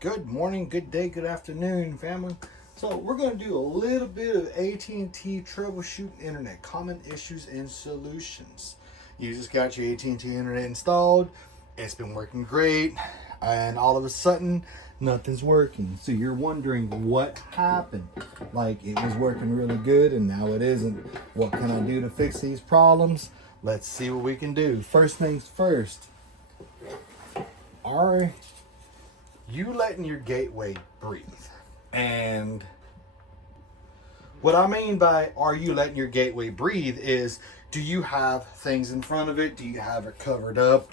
Good morning, good day, good afternoon, family. So we're going to do a little bit of AT&T troubleshooting internet, common issues and solutions. You just got your AT&T internet installed. It's been working great. And all of a sudden, nothing's working. So you're wondering what happened. Like it was working really good and now it isn't. What can I do to fix these problems? Let's see what we can do. First things first. Are you letting your gateway breathe? And what I mean by are you letting your gateway breathe is, do you have things in front of it? Do you have it covered up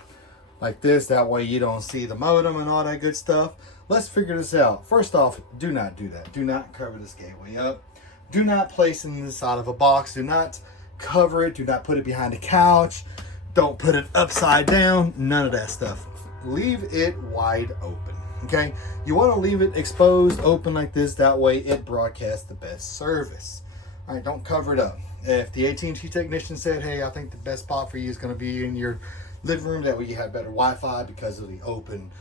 like this? That way you don't see the modem and all that good stuff. Let's figure this out. First off, do not do that. Do not cover this gateway up. Do not place it inside of a box. Do not cover it. Do not put it behind a couch. Don't put it upside down. None of that stuff. Leave it wide open. Okay, you want to leave it exposed, open like this. That way it broadcasts the best service. All right, don't cover it up. If the AT&T technician said, hey, I think the best spot for you is going to be in your living room, that way you have better Wi-Fi because of the open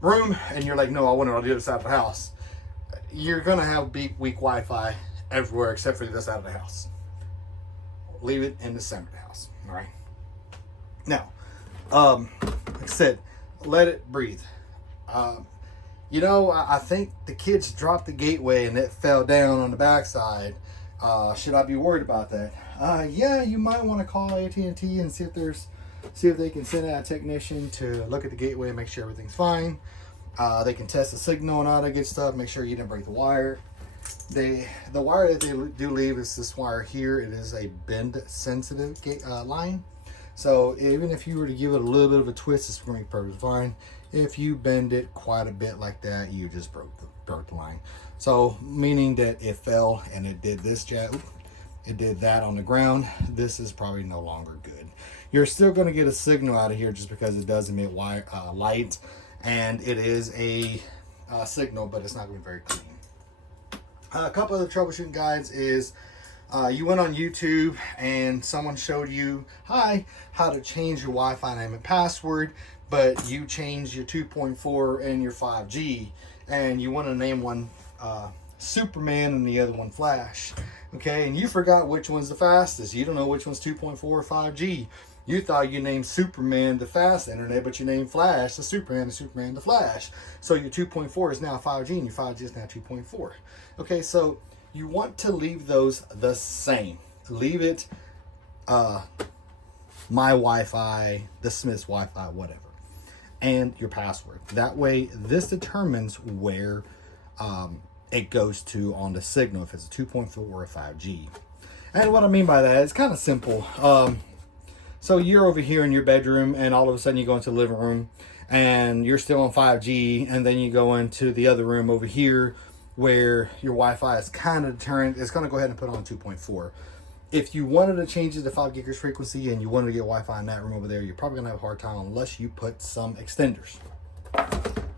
room, and you're like, no, I want it on the other side of the house, you're going to have weak Wi-Fi everywhere except for the other side of the house. Leave it in the center of the house. All right. Now, like I said, let it breathe. I think the kids dropped the gateway and it fell down on the backside. Should I be worried about that? Yeah, you might want to call AT&T and see if they can send out a technician to look at the gateway and make sure everything's fine. They can test the signal and all that good stuff. Make sure you didn't break the wire. The wire that they do leave is this wire here. It is a bend sensitive line. So even if you were to give it a little bit of a twist, it's going to be perfectly fine. If you bend it quite a bit like that, you just broke the line. So meaning that it fell and it did this it did that on the ground. This is probably no longer good. You're still going to get a signal out of here just because it does emit light, and it is a signal, but it's not going to be very clean. A couple of the troubleshooting guides is you went on YouTube and someone showed you how to change your Wi-Fi name and password, but you changed your 2.4 and your 5G, and you want to name one Superman and the other one Flash. Okay, and you forgot which one's the fastest. You don't know which one's 2.4 or 5G. You thought you named Superman the fast internet, but you named Flash the Superman and Superman the Flash. So your 2.4 is now 5G and your 5G is now 2.4. Okay, so you want to leave those the same. Leave it my Wi-Fi, the Smith's Wi-Fi, whatever, and your password. That way this determines where it goes to on the signal, if it's a 2.4 or a 5G. And what I mean by that is kind of simple. So you're over here in your bedroom and all of a sudden you go into the living room and you're still on 5G, and then you go into the other room over here where your Wi-Fi is kind of deterrent. It's going to go ahead and put on 2.4. If you wanted to change it to 5 gigahertz frequency and you wanted to get Wi-Fi in that room over there, you're probably going to have a hard time unless you put some extenders.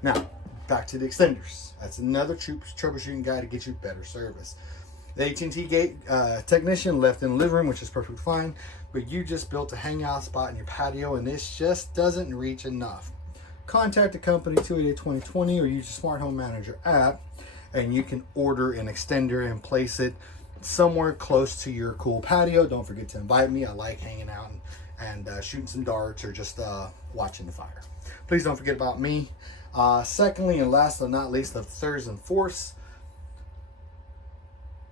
Now, back to the extenders. That's another troubleshooting guide to get you better service. The AT&T technician left in the living room, which is perfectly fine, but you just built a hangout spot in your patio and this just doesn't reach enough. Contact the company 288-2020 or use your Smart Home Manager app, and you can order an extender and place it somewhere close to your cool patio. Don't forget to invite me. I like hanging out and shooting some darts or just watching the fire. Please don't forget about me. Secondly, and last but not least, the thirds and fourths,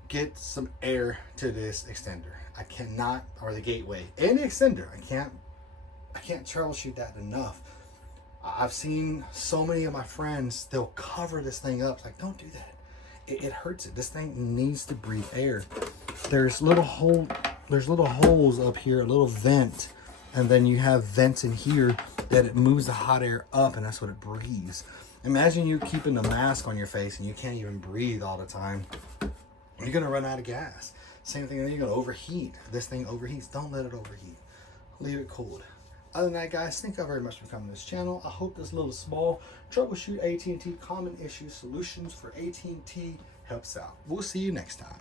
get some air to this extender. I cannot, or the gateway, and the extender. I can't troubleshoot that enough. I've seen so many of my friends, they'll cover this thing up. It's like, don't do that. It hurts it. This thing needs to breathe air. There's little holes up here, a little vent, and then you have vents in here that it moves the hot air up, and that's what it breathes. Imagine you keeping a mask on your face and you can't even breathe all the time. You're gonna run out of gas. Same thing, you're gonna overheat. This thing overheats. Don't let it overheat. Leave it cooled. Other than that, guys, thank you very much for coming to this channel. I hope this little small troubleshoot AT&T common issue solutions for AT&T helps out. We'll see you next time.